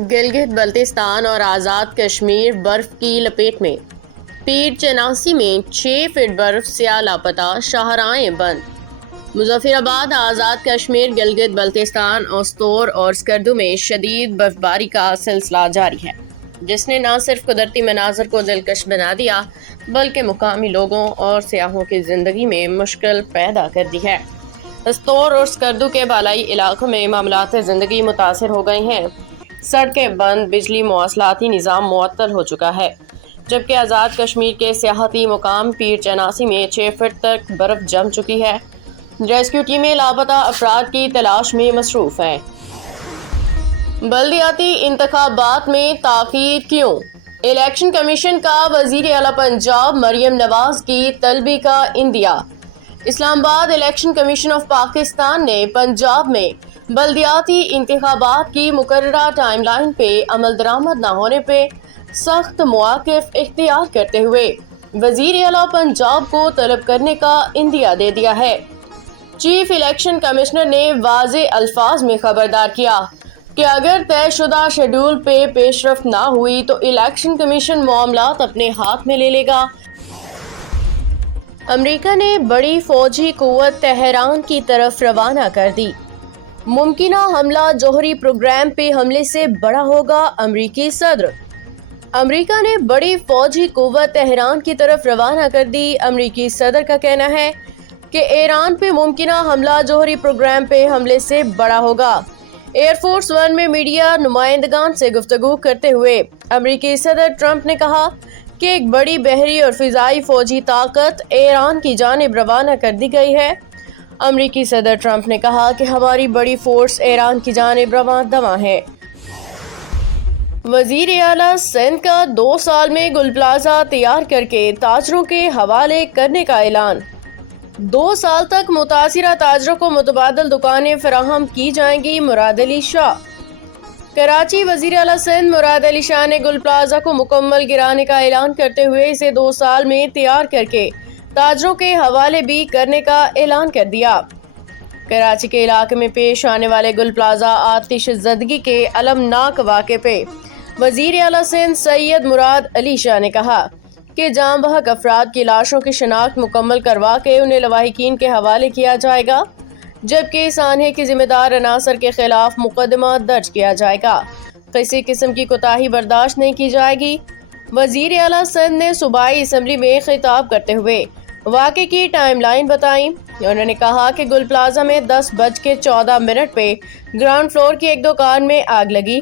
گلگت بلتستان اور آزاد کشمیر برف کی لپیٹ میں، پیر چناسی میں 6 فٹ برف سے لاپتہ، شاہراہیں بند۔ مظفر آباد، آزاد کشمیر، گلگت بلتستان، اوستور اور سکردو میں شدید برفباری کا سلسلہ جاری ہے، جس نے نہ صرف قدرتی مناظر کو دلکش بنا دیا بلکہ مقامی لوگوں اور سیاحوں کی زندگی میں مشکل پیدا کر دی ہے۔ اوستور اور سکردو کے بالائی علاقوں میں معاملات زندگی متاثر ہو گئے ہیں، سڑکیں بند، بجلی مواصلاتی نظام معطل ہو چکا ہے، جبکہ آزاد کشمیر کے سیاحتی مقام پیر چناسی میں 6 فٹ تک برف جم چکی ہے۔ ریسکیو ٹیمیں لاپتہ افراد کی تلاش میں مصروف ہیں۔ بلدیاتی انتخابات میں تاخیر کیوں؟ الیکشن کمیشن کا وزیر اعلیٰ پنجاب مریم نواز کی طلبی کا اندیہ۔ اسلام آباد الیکشن کمیشن آف پاکستان نے پنجاب میں بلدیاتی انتخابات کی مقررہ ٹائم لائن پہ عمل درآمد نہ ہونے پہ سخت مواقف اختیار کرتے ہوئے وزیر اعلیٰ پنجاب کو طلب کرنے کا اندیہ دے دیا ہے۔ چیف الیکشن کمشنر نے واضح الفاظ میں خبردار کیا کہ اگر طے شدہ شیڈول پہ پیش رفت نہ ہوئی تو الیکشن کمیشن معاملات اپنے ہاتھ میں لے لے گا۔ امریکہ نے بڑی فوجی قوت تہران کی طرف روانہ کر دی۔ ممکنہ حملہ جوہری پروگرام پہ حملے سے بڑا ہوگا، امریکی صدر۔ امریکہ نے بڑی فوجی قوت تہران کی طرف روانہ کر دی۔ امریکی صدر کا کہنا ہے کہ ایران پہ ممکنہ حملہ جوہری پروگرام پہ حملے سے بڑا ہوگا۔ ایئر فورس ون میں میڈیا نمائندگان سے گفتگو کرتے ہوئے امریکی صدر ٹرمپ نے کہا کہ ایک بڑی بحری اور فضائی فوجی طاقت ایران کی جانب روانہ کر دی گئی ہے۔ امریکی صدر ٹرمپ نے کہا کہ ہماری بڑی فورس ایران کی جانب رواں دواں ہے۔ وزیر اعلیٰ سندھ کا 2 سال میں گل پلازہ تیار کر کے تاجروں کے حوالے کرنے کا اعلان۔ 2 سال تک متاثرہ تاجروں کو متبادل دکانیں فراہم کی جائیں گی، مراد علی شاہ۔ کراچی، وزیر اعلیٰ سندھ مراد علی شاہ نے گل پلازہ کو مکمل گرانے کا اعلان کرتے ہوئے اسے 2 سال میں تیار کر کے تاجروں کے حوالے بھی کرنے کا اعلان کر دیا۔ کراچی کے علاقے میں پیش آنے والے گل پلازہ آتش زدگی کے المناک واقعے پہ وزیر اعلیٰ سندھ سید مراد علی شاہ نے کہا کہ جاں بحق افراد کی لاشوں کی شناخت مکمل کروا کے انہیں لواحقین کے حوالے کیا جائے گا، جبکہ اس سانحے کے ذمہ دار عناصر کے خلاف مقدمہ درج کیا جائے گا۔ کسی قسم کی کوتاہی برداشت نہیں کی جائے گی۔ وزیر اعلیٰ سندھ نے صوبائی اسمبلی میں خطاب کرتے ہوئے واقعے کی ٹائم لائن بتائی۔ انہوں نے کہا کہ گل پلازہ میں 10:14 پہ گراؤنڈ فلور کی ایک دکان میں آگ لگی،